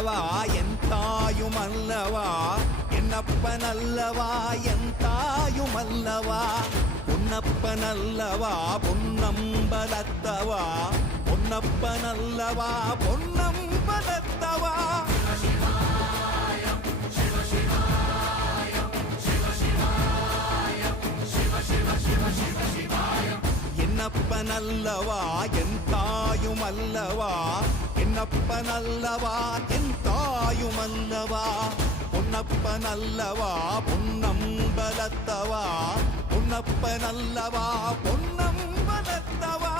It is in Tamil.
நல்லவா என் தாயும் அல்லவா, என்னப்ப நல்லவா என் தாயும் அல்லவா, பொன்னப்ப நல்லவா பொன்னம்பலத்தவா, பொன்னப்ப நல்லவா பொன்னம்பலத்தவா. என்னப்ப நல்லவா என் தாயும் அல்லவா, என்னப்ப நல்லவா என் தாயும் அல்லவா, பொன்னப்ப நல்லவா பொன்னம்பலத்தவா, பொன்னப்ப நல்லவா பொன்னம்பலத்தவா.